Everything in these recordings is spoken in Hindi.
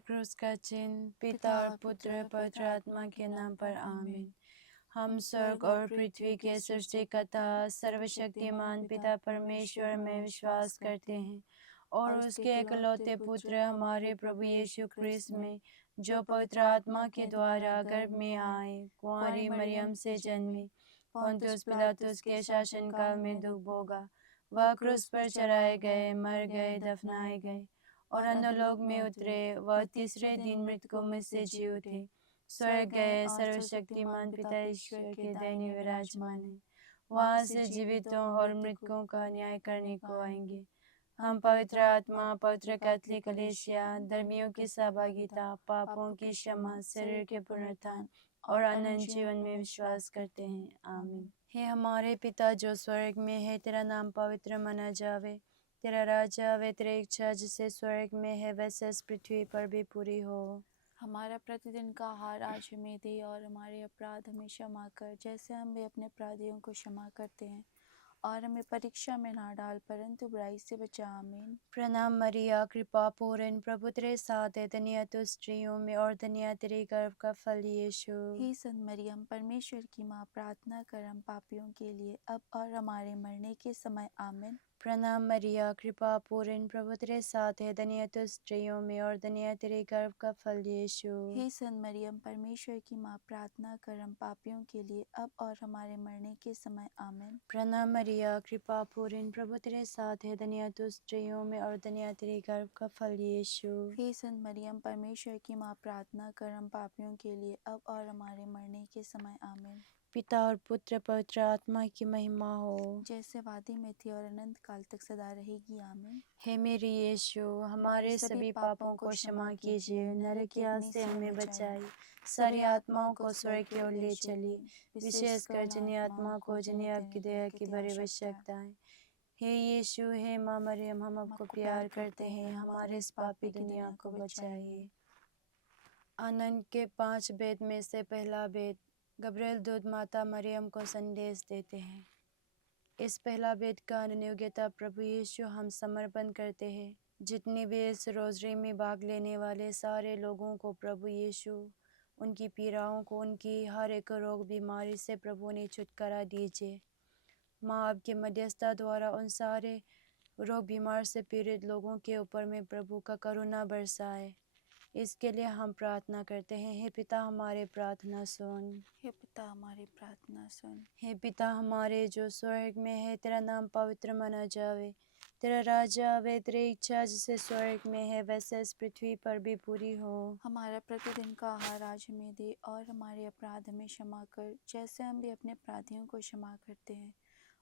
क्रूस का चिन्ह, पिता और पुत्र पवित्र आत्मा के नाम पर आमीन। हम स्वर्ग और पृथ्वी के सृष्टिकर्ता सर्वशक्तिमान पिता परमेश्वर में विश्वास करते हैं और उसके इकलौते पुत्र हमारे प्रभु यीशु क्रिस्त में, जो पवित्र आत्मा के द्वारा गर्भ में आए, कुंवारी मरियम से जन्मे, पोंतियुस पिलातुस के शासनकाल में दुख भोगा, वह क्रूस पर चढ़ाए गए, मर गए, दफनाए गए और अधोलोक में उतरे, वह तीसरे दिन मृतकों में से जी उठे, स्वर्ग गए, सर्वशक्तिमान पिता ईश्वर के दाहिने विराजमान है, वहाँ से जीवितों और मृतकों का न्याय करने को आएंगे। हम पवित्र आत्मा, पवित्र कैथोलिक कलीसिया, धर्मियों की सहभागिता, पापों की क्षमा, शरीर के पुनरुत्थान और अनंत जीवन में विश्वास करते हैं। आमीन। हे हमारे पिता जो स्वर्ग में है, तेरा नाम पवित्र माना जावे, तेरा राज्य आवे, तेरी इच्छा जैसे स्वर्ग में है वैसे इस पृथ्वी पर भी पूरी हो। हमारा प्रतिदिन का आहार आज हमें दे और हमारे अपराध हमें क्षमा कर, जैसे हम भी अपने अपराधियों को क्षमा करते हैं, और हमें परीक्षा में ना डाल परंतु बुराई से बचा। आमीन। प्रणाम मरिया, कृपा पूर्ण, प्रभु तेरे साथ है, धन्य तू स्त्रियों में और धन्य तेरे गर्भ का फल यीशु। हे संत मरियम, परमेश्वर की माँ, प्रार्थना कर हम पापियों के लिए अब और हमारे मरने के समय। आमीन। प्रणाम मरिया, कृपा पूर्ण, प्रभु तेरे साथ है, धन्य तू स्त्रियों में और धन्य तेरे गर्भ का फल यीशु। हे संत मरियम, परमेश्वर की माँ, प्रार्थना कर हम पापियों के लिए अब और हमारे मरने के समय। आमीन। प्रणाम मरिया, कृपा पूर्ण, प्रभु तेरे साथ है, धन्य तू स्त्रियों में और धन्य तेरे गर्भ का फल यीशु। हे संत मरियम, परमेश्वर की माँ, प्रार्थना कर हम पापियों के लिए अब और हमारे मरने के समय। आमीन। पिता और पुत्र पवित्र आत्मा की महिमा हो, जैसे वादी में थी और अनंत काल तक सदा रहेगी। आमीन। हे मेरे यीशु, हमारे सभी पापों को क्षमा कीजिए, नरक की आग से हमें बचाइए, सारी आत्माओं को स्वर्ग की ओर ले चलिए, विशेषकर जिन आत्माओं को जिन्हें आपकी दया की बड़ी आवश्यकता है। हे यीशु, हे माँ मरियम, हम आपको प्यार करते हैं, हमारे इस पापी दुनिया को बचाइए। आनंद के 5 भेद में से पहला भेद, गब्रिएल दूत माता मरियम को संदेश देते हैं। इस पहला भेद का अनुयोग्यता प्रभु यीशु हम समर्पण करते हैं। जितने भी इस रोज़री में भाग लेने वाले सारे लोगों को प्रभु यीशु उनकी पीड़ाओं को, उनकी हर एक रोग बीमारी से प्रभु ने छुटकारा दीजिए। माँ आपके मध्यस्थता द्वारा उन सारे रोग बीमार से पीड़ित लोगों के ऊपर में प्रभु का करुणा बरसाए, इसके लिए हम प्रार्थना करते हैं। हे पिता हमारे प्रार्थना सुन। हे पिता हमारी प्रार्थना सुन। हे पिता हमारे जो स्वर्ग में है, तेरा नाम पवित्र माना जावे, तेरा राज्य आवे, तेरी इच्छा जैसे स्वर्ग में है वैसे इस पृथ्वी पर भी पूरी हो। हमारा प्रतिदिन का आहार आज हमें दे और हमारे अपराध हमें क्षमा कर, जैसे हम भी अपने अपराधियों को क्षमा करते हैं,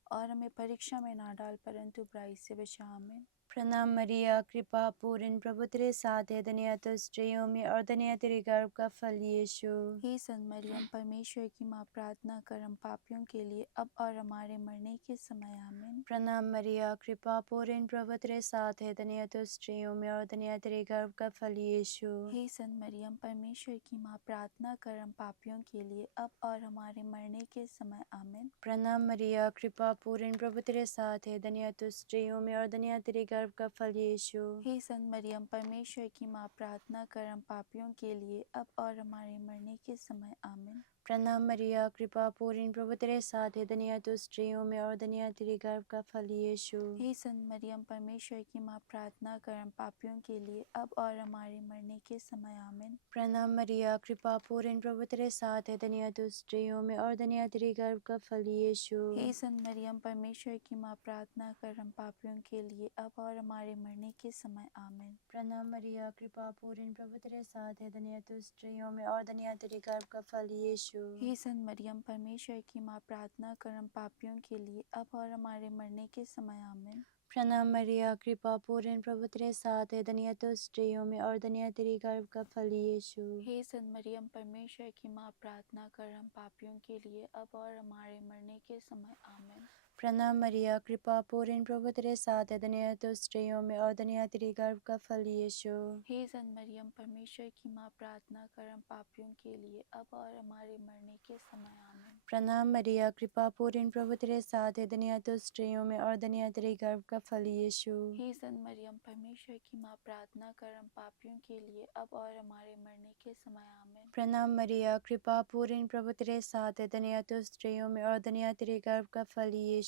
और हमें परीक्षा में ना डाल परंतु बुराई से बचा। आमीन। प्रणाम मरिया, कृपा पूर्ण, प्रभु तेरे साथ है, धन्य तू स्त्रियों में और धन्य तेरे गर्भ का फल यीशु। हे संत मरियम, परमेश्वर की माँ, प्रार्थना कर हम पापियों के लिए अब और हमारे मरने के समय। आमीन। प्रणाम मरिया, कृपा पूर्ण, प्रभु तेरे साथ है, धन्य तू स्त्रियों में और धन्य तेरे गर्भ का फल यीशु। हे संत मरियम, परमेश्वर की माँ, प्रार्थना कर हम पापियों के लिए अब और हमारे मरने के समय। आमीन। प्रणाम मरिया, कृपा पूर्ण, प्रभु तेरे साथ है, धन्य तू स्त्रियों में और धन्य तेरे गर्भ का फल यीशु। हे संत मरियम, परमेश्वर की माँ, प्रार्थना कर हम पापियों के लिए अब और हमारे मरने के समय। आमीन। प्रणाम मरिया, कृपा पूर्ण, प्रभु तेरे साथ है, धन्य तू स्त्रियों में और धन्य तेरे गर्भ का फल यीशु। हे संत मरियम, परमेश्वर की माँ, प्रार्थना कर हम पापियों के लिए अब और हमारे मरने के समय। आमीन। प्रणाम मरिया, कृपा पूर्ण, प्रभु तेरे साथ है, धन्य तू स्त्रियों में और धन्य तेरे गर्भ का फल यीशु। हे संत मरियम, परमेश्वर की माँ, प्रार्थना कर हम पापियों के लिए अब और हमारे मरने के समय। आमीन। प्रणाम मरिया, कृपा पूर्ण, प्रभु तेरे साथ है, धन्य तू स्त्रियों में और धन्य तेरे गर्भ का फल यीशु। हे संत मरियम, परमेश्वर की माँ, प्रार्थना कर हम पापियों के लिए अब और हमारे मरने के समय। आमीन। प्रणाम मरिया, कृपा पूर्ण, प्रभु तेरे साथ है, धन्य तू स्त्रियों में और धन्य तेरे गर्भ का फल यीशु। हे संत मरियम, परमेश्वर की माँ, प्रार्थना कर हम पापियों के लिए अब और हमारे मरने के समय। आमीन। प्रणाम मरिया, कृपा पूर्ण, प्रभु तेरे साथ है, धन्य है तू स्त्रियों में और धन्य है तेरी गर्भ का फल यीशु। हे सन मरियम, परमेश्वर की माँ, प्रार्थना कर हम पापियों के लिए अब और हमारे मरने के समय आमीन। प्रणाम मरिया, कृपा पूर्ण, प्रभु तेरे साथ है, धन्य है तू स्त्रियों में और धन्य है तेरी गर्भ का फल यीशु। हे सन मरियम, परमेश्वर की माँ, प्रार्थना कर हम पापियों के लिए अब और हमारे मरने के समय आमीन। प्रणाम मरिया, कृपा पूर्ण, प्रभु तेरे साथ है, धन्य है तू स्त्रियों में और धन्य है तेरी गर्भ का फल यीशु।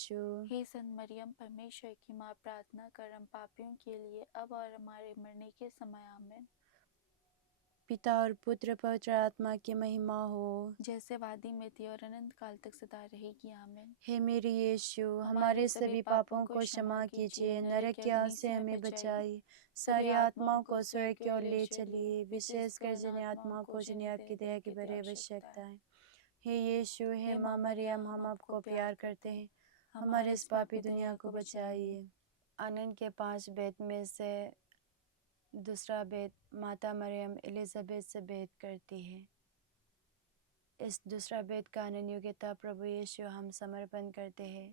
हे सन मरियम, परमेश्वर की माँ, प्रार्थना कर हम पापियों के लिए अब और हमारे मरने के समय आमीन। पिता और पुत्र पवित्र आत्मा की महिमा हो, जैसे वादी में थी और अनंत काल तक सदा रहेगी आमीन। हे मेरे यीशु, हमारे सभी पापों को क्षमा कीजिए, नरक की आग से हमें बचाइए, सारी आत्माओं को स्वर्ग की ओर ले चलिए, विशेषकर जिन आत्माओं को जिन्हें आपकी दया की बड़ी आवश्यकता है। हे यीशु, हे माँ मरियम, हम आपको प्यार करते हैं, हमारे इस पापी दुनिया को बचाइए। आनंद के 5 भेद में से दूसरा भेद, माता मरियम एलिजाबेथ से भेद करती है। इस दूसरा भेद का आनंद योग्यता प्रभु यीशु हम समर्पण करते हैं।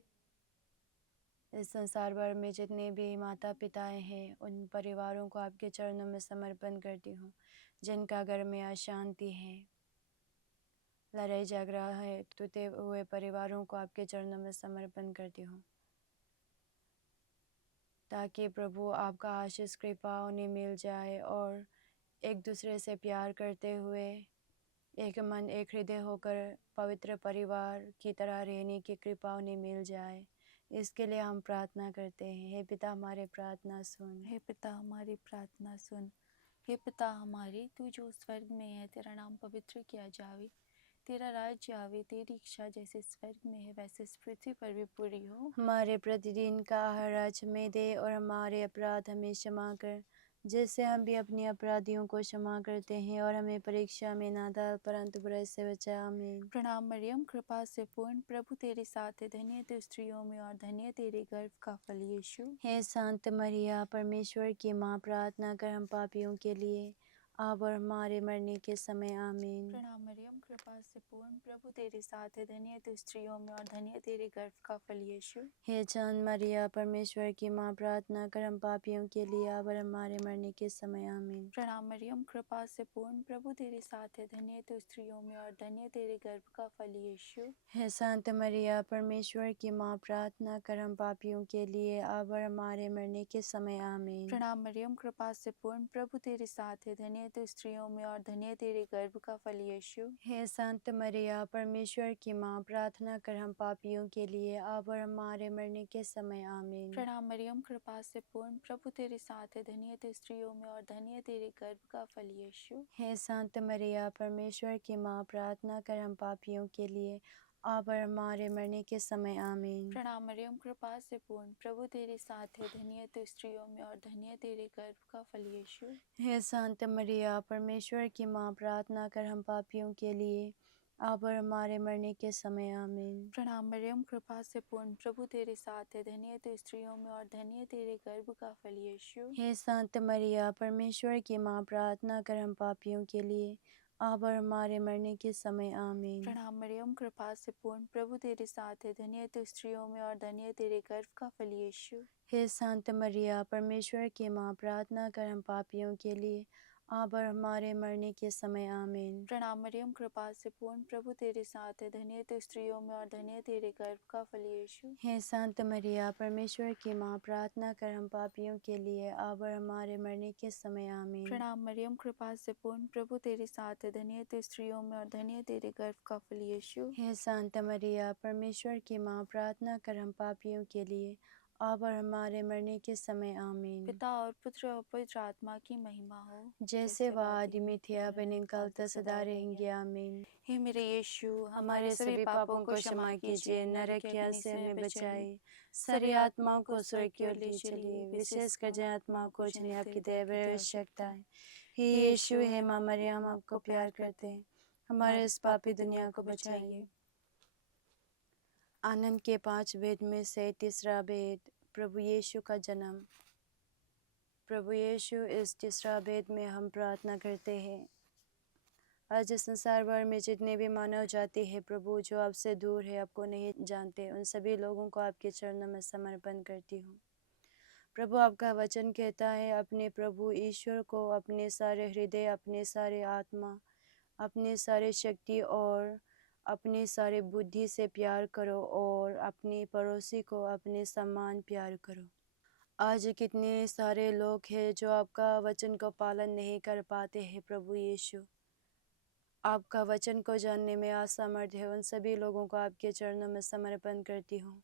इस संसार भर में जितने भी माता पिताएं हैं, उन परिवारों को आपके चरणों में समर्पण करती हूँ, जिनका घर में अशांति है, लड़ाई झगड़ा है, टूटे हुए परिवारों को आपके चरणों में समर्पण करती हूँ, ताकि प्रभु आपका आशीष कृपा उन्हें मिल जाए और एक दूसरे से प्यार करते हुए एक मन एक हृदय होकर पवित्र परिवार की तरह रहने की कृपा उन्हें मिल जाए। इसके लिए हम प्रार्थना करते हैं। हे पिता, हमारे प्रार्थना सुन। हे पिता, हमारी प्रार्थना सुन। हे पिता हमारे, तू जो स्वर्ग में है, तेरा नाम पवित्र किया जावे, तेरा राज्य आवे, तेरी इच्छा जैसे स्वर्ग में है वैसे इस पृथ्वी पर भी पूरी हो। हमारे प्रतिदिन का आहार आज हमें दे और हमारे अपराध हमें क्षमा कर, जैसे हम भी अपने अपराधियों को क्षमा करते हैं, और हमें परीक्षा में ना डाल परंतु बुराई से बचा। आमीन। प्रणाम मरियम, कृपा से पूर्ण, प्रभु तेरे साथ है, धन्य तू स्त्रियों में और धन्य तेरे गर्भ का फल यीशु। हे शांत मरिया, परमेश्वर की माँ, प्रार्थना कर हम पापियों के लिए अब और हमारे मरने के समय। आमीन। प्रणाम मरियम, कृपा से पूर्ण, प्रभु तेरे साथ है, धन्य तू स्त्रियों में और धन्य तेरे गर्भ का फल यीशु। हे चाँद मरिया, परमेश्वर की माँ, प्रार्थना कर हम पापियों के लिए अब और हमारे मरने के समय। आमीन। प्रणाम मरियम, कृपा से पूर्ण, प्रभु तेरे साथ है, धन्य तू स्त्रियों में और धन्य तेरे गर्भ का फल यीशु। हे शांत मरिया, परमेश्वर की माँ, प्रार्थना कर हम पापियों के लिए अब और हमारे मरने के समय। आमीन। प्रणाम मरियम, कृपा से पूर्ण, प्रभु तेरे साथ है, धन्य तू स्त्रियों में और धन्य तेरे गर्भ का फल यीशु। हे शांत मरिया, परमेश्वर की माँ, प्रार्थना कर हम पापियों के लिए अब और हमारे मरने के समय। आमीन। प्रणाम मरियम, कृपा से पूर्ण, प्रभु तेरे साथ है, धन्य तू स्त्रियों में और धन्य तेरे गर्भ का फल यीशु। हे शांत मरिया, परमेश्वर की माँ, प्रार्थना कर हम पापियों के लिए अब और हमारे मरने के समय। आमीन। प्रणाम मरियम, कृपा से पूर्ण, प्रभु तेरे साथ है, धन्य तू स्त्रियों में और धन्य तेरे गर्भ का फल यीशु। हे शांत मरिया, परमेश्वर की माँ, प्रार्थना कर हम पापियों के लिए अब और हमारे मरने के समय। आमीन। प्रणाम मरियम, कृपा से पूर्ण, प्रभु तेरे साथ है, धन्य तू स्त्रियों में और धन्य तेरे गर्भ का फल यीशु। हे शांत मरिया, परमेश्वर की माँ, प्रार्थना कर हम पापियों के लिए अब और हमारे मरने के समय। आमीन। प्रणाम मरियम, कृपा से पूर्ण, प्रभु तेरे साथ है, धन्य तू स्त्रियों में और धन्य तेरे गर्भ का फल यीशु। हे शांत मरिया, परमेश्वर की माँ, प्रार्थना कर हम पापियों के लिए अब और हमारे मरने के समय। आमीन। प्रणाम मरियम, कृपा से पूर्ण, प्रभु तेरे साथ है, धन्य तू स्त्रियों में और धन्य तेरे गर्भ का फल यीशु। हे शांत मरिया, परमेश्वर की माँ, प्रार्थना कर हम पापियों के लिए अब और हमारे मरने के समय। आमीन। प्रणाम मरियम, कृपा से पूर्ण, प्रभु तेरे साथ है, धन्य तू स्त्रियों में और धन्य तेरे गर्भ का फल यीशु। हे शांत मरिया, परमेश्वर की माँ, प्रार्थना कर हम पापियों के लिए अब और हमारे मरने के समय। आमीन। पिता और पुत्र और पवित्र आत्मा की महिमा हो, जैसे वह आदि में थे, अब निकल तो सदा रहेंगे। आमीन। हे मेरे यीशु, हमारे सभी पापों को क्षमा कीजिए, नरक की आग से हमें बचाइए, सारी आत्माओं को स्वर्ग की ओर ले चलिए, विशेषकर जिन आत्माओं को जिन्हें आपकी दया बड़ी आवश्यकता है। हे यीशु, हे माँ मरियम, हम आपको प्यार करते हैं, हमारे इस पापी दुनिया को बचाइए। आनंद के 5 भेद में से तीसरा भेद, प्रभु यीशु का जन्म। प्रभु यीशु, इस तीसरा भेद में हम प्रार्थना करते हैं, आज इस संसार भर में जितने भी मानव जाति है प्रभु, जो आपसे दूर है, आपको नहीं जानते, उन सभी लोगों को आपके चरणों में समर्पण करती हूँ। प्रभु, आपका वचन कहता है, अपने प्रभु ईश्वर को अपने सारे हृदय, अपने सारे आत्मा, अपने सारे शक्ति और अपने सारे बुद्धि से प्यार करो और अपने पड़ोसी को अपने समान प्यार करो। आज कितने सारे लोग हैं जो आपका वचन को पालन नहीं कर पाते हैं प्रभु यीशु। आपका वचन को जानने में असमर्थ है, उन सभी लोगों को आपके चरणों में समर्पण करती हूँ,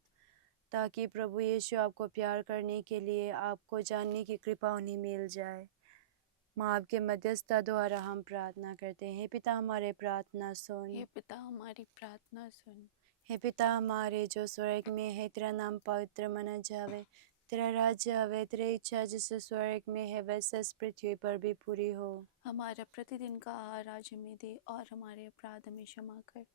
ताकि प्रभु यीशु आपको प्यार करने के लिए आपको जानने की कृपा उन्हें मिल जाए। माँ, आपके मध्यस्थता द्वारा हम प्रार्थना करते हैं। हे पिता, हमारे प्रार्थना सुन। हे पिता, हमारी प्रार्थना सुन। हे पिता हमारे जो स्वर्ग में है, तेरा नाम पवित्र माना जावे, तेरा राज्य आवे, तेरी इच्छा जैसे स्वर्ग में है वैसे इस पृथ्वी पर भी पूरी हो। हमारा प्रतिदिन का आहार आज हमें दे और हमारे अपराध हमें क्षमा कर,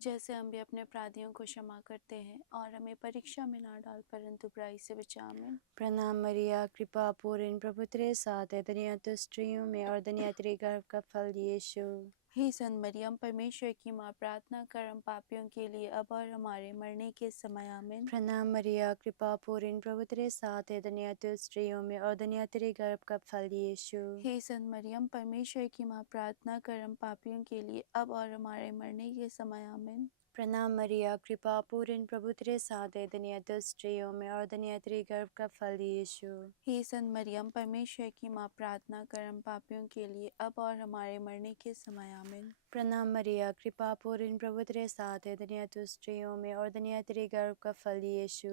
जैसे हम भी अपने अपराधियों को क्षमा करते हैं, और हमें परीक्षा में ना डाल परंतु बुराई से बचा। आमीन। प्रणाम मरिया, कृपा पूर्ण, प्रभु तेरे साथ है, धन्य तू स्त्रियों में और धन्य तेरे गर्भ का फल यीशु। हे सन मरियम, परमेश्वर की माँ, प्रार्थना कर हम पापियों के लिए अब और हमारे मरने के समय। आमीन। प्रणाम मरिया, कृपा पूर्ण, प्रभु तेरे साथ है, धन्य तू स्त्रियों में और धन्य तेरे गर्भ का फल यीशु। हे सन मरियम, परमेश्वर की माँ, प्रार्थना कर हम पापियों के लिए अब और हमारे मरने के समय। आमीन। प्रणाम मरिया, कृपा पूर्ण, प्रभु तेरे साथ है, धन्य तू स्त्रियों में और धन्य तेरे गर्भ का फल यीशु। हे सन मरियम, परमेश्वर की माँ, प्रार्थना कर हम पापियों के लिए अब और हमारे मरने के समय। आमीन। प्रणाम मरिया, कृपा पूर्ण, प्रभु तेरे साथ है, धन्य तू स्त्रियों में और धन्य तेरे गर्भ का फल यीशु।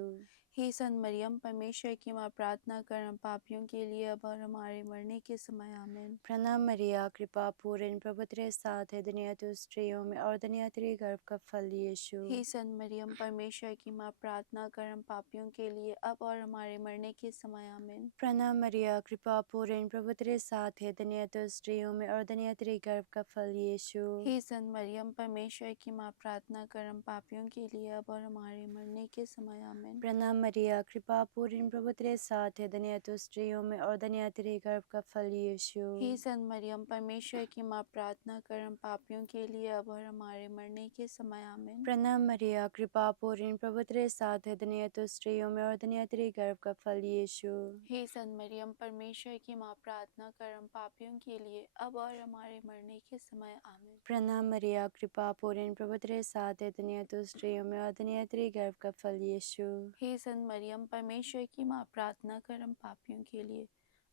हे सन मरियम, परमेश्वर की माँ, प्रार्थना कर हम पापियों के लिए अब और हमारे मरने के समय। आमीन। प्रणाम मरिया, कृपा पूर्ण, प्रभु तेरे साथ है, धन्य तू स्त्रियों में और धन्य तेरे गर्भ का फल यीशु। हे सन मरियम, परमेश्वर की माँ, प्रार्थना कर हम पापियों के लिए अब और हमारे मरने के समय। आमीन। प्रणाम मरिया, कृपा पूर्ण, प्रभु तेरे साथ है, धन्य तू स्त्रियों में और धन्य तेरे गर्भ का फल यीशु। हे सन मरियम, परमेश्वर की माँ, प्रार्थना कर हम पापियों के लिए अब और हमारे मरने के समय। आमीन। प्रणाम मरिया, कृपा पूर्ण, प्रभु तेरे साथ है, धन्य तू स्त्रियों में और धन्य तेरे गर्भ का फल यीशु। हे सन मरियम, परमेश्वर की माँ, प्रार्थना कर हम पापियों के लिए अब और हमारे मरने के समय। आमीन। प्रणाम मरिया, कृपा पूर्ण, प्रभु तेरे साथ है, धन्य तू स्त्रियों में और धन्य तेरे गर्भ का फल यीशु। हे सन मरियम, परमेश्वर की माँ, प्रार्थना कर हम पापियों के लिए अब और हमारे मरने के समय। आमीन। प्रणाम मरिया, कृपा पूर्ण, प्रभु तेरे साथ है, धन्य तू स्त्रियों में और धन्य तेरे गर्भ का फल यीशु। हे सन मरियम, परमेश्वर की माँ, प्रार्थना कर हम पापियों के लिए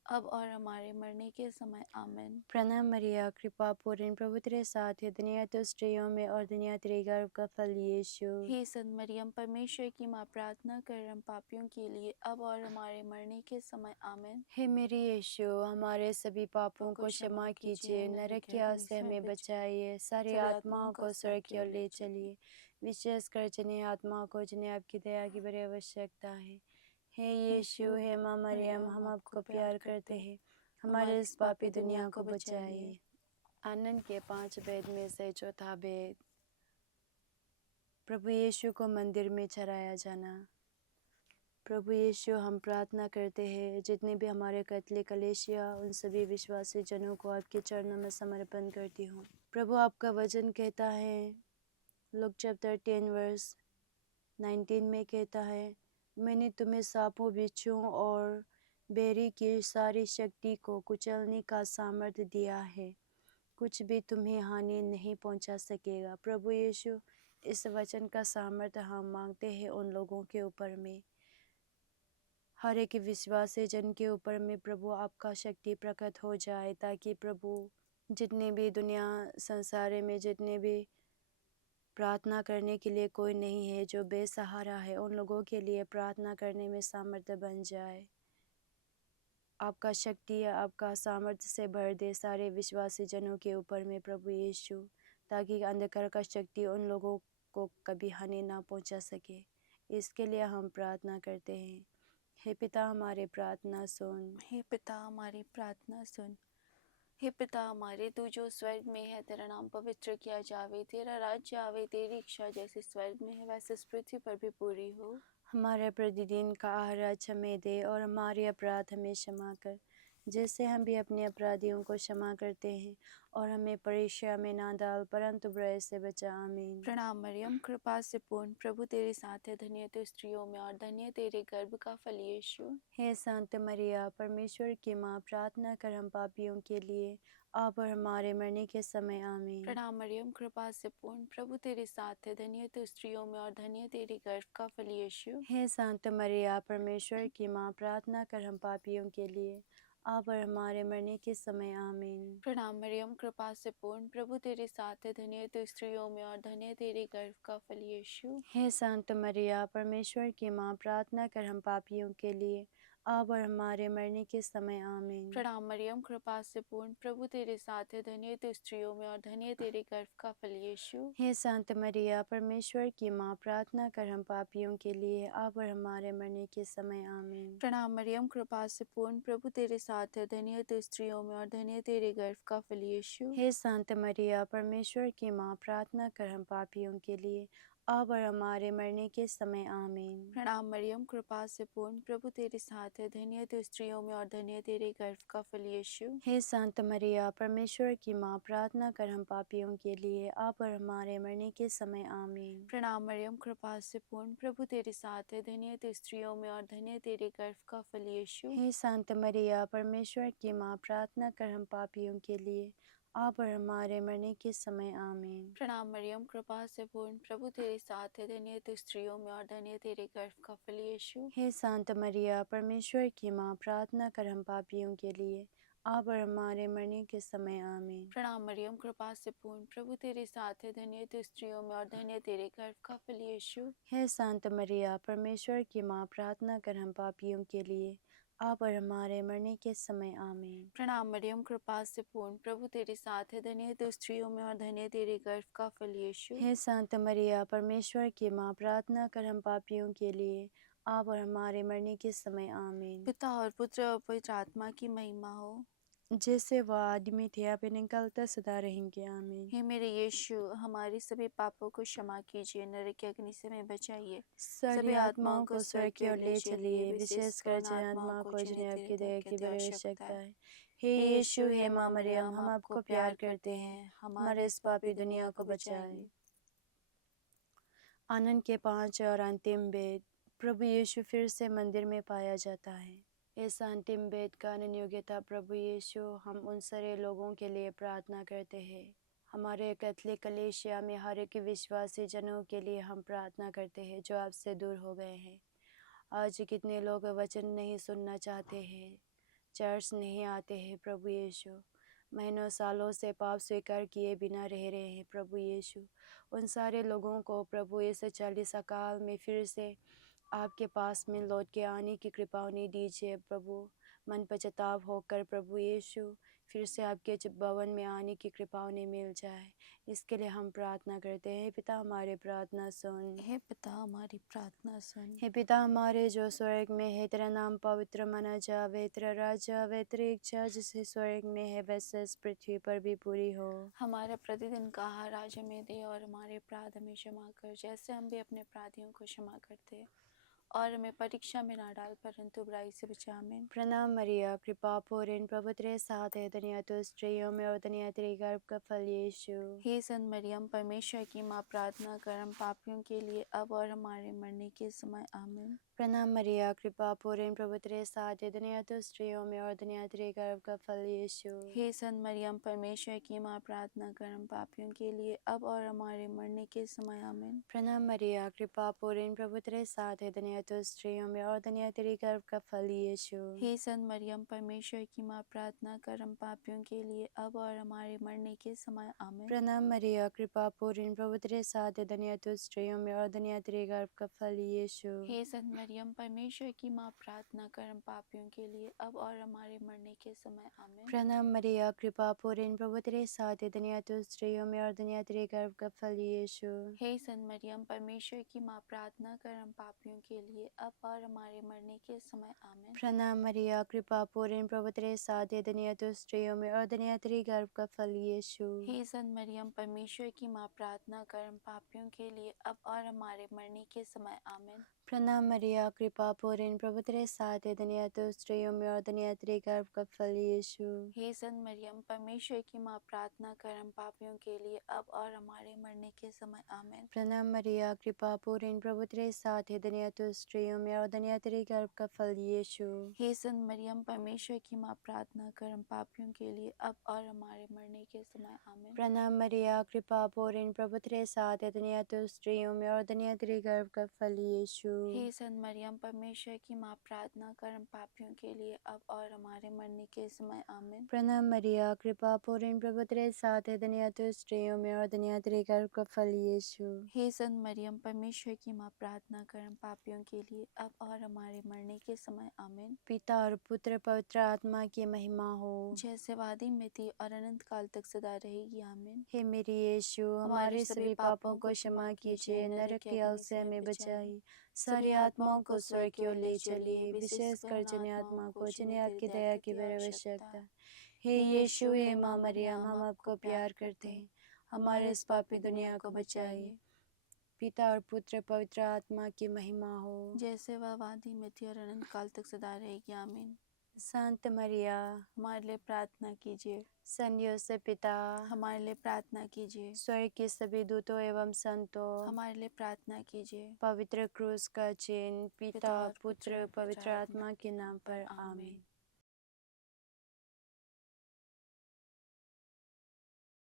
अब और हमारे मरने के समय। आमीन। प्रणाम मरिया, कृपा पूर्ण, प्रभु तेरे साथ है, धन्य तू स्त्रियों में और धन्य तेरे गर्भ का फल यीशु। हे सन मरियम, परमेश्वर की माँ, प्रार्थना कर हम पापियों के लिए अब और हमारे मरने के समय। आमीन। हे मेरे यीशु, हमारे सभी पापों को क्षमा कीजिए, नरक की आग से हमें बचाइए, सारी आत्माओं को स्वर्ग की ओर ले चलिए, विशेषकर जिन्हें आत्माओं को जिन्हें आपकी दया की बड़ी आवश्यकता है। हे यीशु, हे माँ मरियम, हम आपको प्यार करते हैं, हमारे इस पापी दुनिया को बचाइए। आनंद के 5 भेद में से चौथा भेद, प्रभु यीशु को मंदिर में चढ़ाया जाना। प्रभु यीशु, हम प्रार्थना करते हैं, जितने भी हमारे कैथोलिक कलीसिया, उन सभी विश्वासी जनों को आपके चरणों में समर्पण करती हूँ। प्रभु, आपका वचन कहता है, लूक चैप्टर 10 वर्स 19 में कहता है, मैंने तुम्हें सांपों, बिच्छुओं और बेरी की सारी शक्ति को कुचलने का सामर्थ्य दिया है, कुछ भी तुम्हें हानि नहीं पहुंचा सकेगा। प्रभु यीशु, इस वचन का सामर्थ्य हम मांगते हैं उन लोगों के ऊपर में, हर एक विश्वासी जन के ऊपर में प्रभु आपका शक्ति प्रकट हो जाए, ताकि प्रभु जितने भी दुनिया संसार में जितने भी प्रार्थना करने के लिए कोई नहीं है, जो बेसहारा है, उन लोगों के लिए प्रार्थना करने में सामर्थ्य बन जाए। आपका शक्ति आपका सामर्थ्य से भर दे सारे विश्वासी जनों के ऊपर में प्रभु यीशु, ताकि अंधकार का शक्ति उन लोगों को कभी हानि ना पहुंचा सके। इसके लिए हम प्रार्थना करते हैं। हे पिता, हमारे प्रार्थना सुन। हे पिता, हमारी प्रार्थना सुन। हे पिता हमारे, तू जो स्वर्ग में है, तेरा नाम पवित्र किया जावे, तेरा राज्य आवे, तेरी इच्छा जैसे स्वर्ग में है वैसे इस पृथ्वी पर भी पूरी हो। हमारे प्रतिदिन का आहार आज हमें दे और हमारे अपराध हमें क्षमा कर, जैसे हम भी अपने अपराधियों को क्षमा करते हैं, और हमें परीक्षा में ना डाल परंतु बुराई से बचा। आमीन। प्रणाम मरियम, कृपा से पूर्ण, प्रभु तेरे साथ है, धन्य तू स्त्रियों में और धन्य तेरे गर्भ का फल यीशु। हे संत मरिया, परमेश्वर की माँ, प्रार्थना कर हम पापियों के लिए, अब और हमारे मरने के समय। आमीन। प्रणाम मरियम, कृपा से पूर्ण, प्रभु तेरे साथ है, धन्य तू स्त्रियों में और धन्य तेरे गर्भ का फल यीशु। हे संत मरिया, परमेश्वर की माँ, प्रार्थना कर हम पापियों के लिए, अब और हमारे मरने के समय। आमीन। प्रणाम मरियम, कृपा से पूर्ण, प्रभु तेरे साथ है, धन्य तू स्त्रियों में और धन्य तेरे गर्भ का फल यीशु। हे संत मरिया, परमेश्वर की माँ, प्रार्थना कर हम पापियों के लिए, अब और हमारे मरने के समय। आमीन। प्रणाम मरियम, कृपा से पूर्ण, प्रभु तेरे साथ है, धन्य तू स्त्रियों में और धन्य तेरे गर्भ का फल यीशु। हे संत मरिया, परमेश्वर की माँ, प्रार्थना कर हम पापियों के लिए, अब और हमारे मरने के समय। आमीन। प्रणाम मरियम, कृपा से पूर्ण, प्रभु तेरे साथ है, धन्य तू स्त्रियों में और धन्य तेरे गर्भ का फल यीशु। हे संत मरिया, परमेश्वर की माँ, प्रार्थना कर हम पापियों के लिए, अब और हमारे मरने के समय। आमीन। प्रणाम मरियम, कृपा से पूर्ण, प्रभु तेरे साथ है, धन्य तू स्त्रियों में और धन्य तेरे गर्भ का फल यीशु। हे संत मरिया, परमेश्वर की माँ, प्रार्थना कर हम पापियों के लिए, अब और हमारे मरने के समय। आमीन। प्रणाम मरियम, कृपा से पूर्ण, प्रभु तेरे साथ है, धन्य तू स्त्रियों में और धन्य तेरे गर्भ का फल यीशु। हे संत मरिया, परमेश्वर की माँ, प्रार्थना कर हम पापियों के लिए, अब और हमारे मरने के समय। आमीन। प्रणाम मरियम, कृपा से पूर्ण, प्रभु तेरे साथ है, धन्य तू स्त्रियों में और धन्य तेरे गर्भ का फल यीशु। हे संत मरिया, परमेश्वर की माँ, प्रार्थना कर हम पापियों के लिए, अब और हमारे मरने के समय। आमीन। प्रणाम मरियम, कृपा से पूर्ण, प्रभु तेरे साथ है, धन्य तू स्त्रियों में और धन्य तेरे गर्भ का फल यीशु। हे संत मरिया, परमेश्वर की माँ, प्रार्थना कर हम पापियों के लिए, अब और हमारे मरने के समय। आमीन। प्रणाम मरियम, कृपा से पूर्ण, प्रभु तेरे साथ है, धन्य तू स्त्रियों में और धन्य तेरे गर्भ का फल यीशु। हे संत मरिया, परमेश्वर की माँ, प्रार्थना कर हम पापियों के लिए, अब और हमारे मरने के समय। आमीन। पिता और पुत्र और पवित्र आत्मा की महिमा हो। जैसे वह आदमी थे, अब निकलता सदा रहेंगे। आमीन। हे मेरे यीशु, हमारे सभी पापों को क्षमा कीजिए, नरक की अग्नि से हमें बचाइए, सभी आत्माओं को स्वर्ग की ओर ले चलिए, विशेषकर जिन आत्माओं को जिन्हें आपकी दया की बड़ी आवश्यकता है। हे यीशु, हे माँ मरियम, हम आपको प्यार करते हैं, हमारे इस पापी दुनिया को बचाइए। आनंद के 5 और अंतिम भेद। प्रभु यीशु फिर से मंदिर में पाया जाता है। इस अंतिम भेद का आनंद योग्यता। प्रभु यीशु, हम उन सारे लोगों के लिए प्रार्थना करते हैं। हमारे कैथोलिक कलीसिया में हर एक विश्वासी जनों के लिए हम प्रार्थना करते हैं जो आपसे दूर हो गए हैं। आज कितने लोग वचन नहीं सुनना चाहते हैं, चर्च नहीं आते हैं। प्रभु यीशु, महीनों सालों से पाप स्वीकार किए बिना रह रहे हैं। प्रभु यीशु, उन सारे लोगों को प्रभु इस 40 काल में फिर से आपके पास में लौट के आने की कृपा उन्हें दीजिए। प्रभु, मन पश्चाताप होकर प्रभु यीशु फिर से आपके भवन में आने की कृपा उन्हें मिल जाए, इसके लिए हम प्रार्थना करते हैं। पिता, हमारे प्रार्थना सुन। हे पिता, हमारी प्रार्थना सुन। हे पिता हमारे जो स्वर्ग में है, तेरा नाम पवित्र माना जावे, तेरा राज्य आवे, तेरी इच्छा जैसे स्वर्ग में है वैसे इस पृथ्वी पर भी पूरी हो। हमारा प्रतिदिन का आहार आज हमें दे और हमारे अपराध हमें क्षमा कर, जैसे हम भी अपने अपराधियों को क्षमा करते हैं, और हमें परीक्षा में ना डाल परंतु बुराई से बचा। आमीन। प्रणाम मरिया, कृपा पूर्ण, प्रभु तेरे साथ है, धन्य तू स्त्रियों में और धन्य तेरे गर्भ का फल यीशु। हे संत मरियम, परमेश्वर की माँ, प्रार्थना कर हम पापियों के लिए, अब और हमारे मरने के समय। आमीन। प्रणाम मरिया, कृपा पूर्ण, प्रभु तेरे साथ है, धन्य तू स्त्रियों में और धन्य तेरे गर्भ का फल यीशु। हे संत मरियम, परमेश्वर की माँ, प्रार्थना कर हम पापियों के लिए, अब और हमारे मरने के समय। आमीन। प्रणाम मरिया, कृपा पूर्ण, प्रभु तेरे साथ है, धन्य तू स्त्रियों में और धन्य तेरे गर्भ का फल यीशु। हे संत मरियम, परमेश्वर की माँ, प्रार्थना कर हम पापियों के लिए, अब और हमारे मरने के समय। आमीन। प्रणाम मरिया, कृपा पूर्ण, प्रभु तेरे साथ है, धन्य तू स्त्रियों में और धन्य तेरे गर्भ का फल यीशु। हे संत मरियम, परमेश्वर की माँ, प्रार्थना कर हम पापियों के लिए, अब और हमारे मरने के समय। आमीन। प्रणाम मरिया, कृपा पूर्ण, प्रभु तेरे साथ है, धन्य तू स्त्रियों में और धन्य तेरे गर्भ का फल यीशु। हे संत मरियम, परमेश्वर की माँ, प्रार्थना कर हम पापियों के लिए अब और हमारे मरने के समय आमीन। प्रणाम मरिया, कृपा पूर्ण, प्रभु तेरे साथ है, धन्य तू स्त्रियों में और धन्य तेरे गर्भ का फल यीशु। हे संत मरियम, परमेश्वर की माँ, प्रार्थना कर हम पापियों के लिए अब और हमारे मरने के समय आमीन। प्रणाम मरिया, कृपा पूर्ण, प्रभु तेरे साथ है, धन्य तू स्त्रियों में और धन्य तेरे गर्भ का फल यीशु। हे संत मरियम, परमेश्वर की माँ, प्रार्थना कर हम पापियों के लिए अब और हमारे मरने के समय आमीन। प्रणाम मरिया, कृपा पूर्ण, प्रभु तेरे साथ है, धन्य तू स्त्रियों में और धन्य तेरे गर्भ का फल यीशु। हे संत मरियम, परमेश्वर की माँ, प्रार्थना कर हम पापियों के लिए अब और हमारे मरने के समय आमीन। प्रणाम मरिया, कृपा पूर्ण, प्रभु तेरे साथ है, धन्य तू स्त्रियों में और धन्य तेरे गर्भ का फल यीशु। हे संत मरियम, परमेश्वर की माँ, प्रार्थना कर हम पापियों के लिए अब और हमारे मरने के समय आमीन। प्रणाम मरिया, कृपा पूर्ण, प्रभु तेरे साथ है, धन्य तू स्त्रियों में और धन्य तेरे गर्भ का फल यीशु। हे संत मरियम, परमेश्वर की माँ, प्रार्थना कर हम पापियों के लिए अब और हमारे मरने के समय आमीन। पिता और पुत्र पवित्र आत्मा की महिमा हो, जैसे वादी में थी और अनंत काल तक सदा रहेगी आमीन। हे मेरे यीशु, हमारे सभी पापों को क्षमा कीजिए, नरक की आग से हमें बचाइए, सारी आत्माओं को स्वर्ग की ओर ले चलिए, विशेषकर जिन आत्माओं को जिन्हें आपकी दया की बड़ी आवश्यकता है। हे यीशु, हे माँ मरियम, हम आपको प्यार करते हैं, हमारे इस पापी दुनिया को बचाइए। पिता और पुत्र पवित्र आत्मा की महिमा हो, जैसे वह वादी में थी और अनंत काल तक सदा रहेगी आमीन। संत मरिया, हमारे लिए प्रार्थना कीजिए। संत योसेफ पिता, हमारे लिए प्रार्थना कीजिए। स्वर्ग के सभी दूतों एवं संतों, हमारे लिए प्रार्थना कीजिए। पवित्र क्रूस का चिन्ह, पिता पुत्र पवित्र आत्मा के नाम पर आमीन।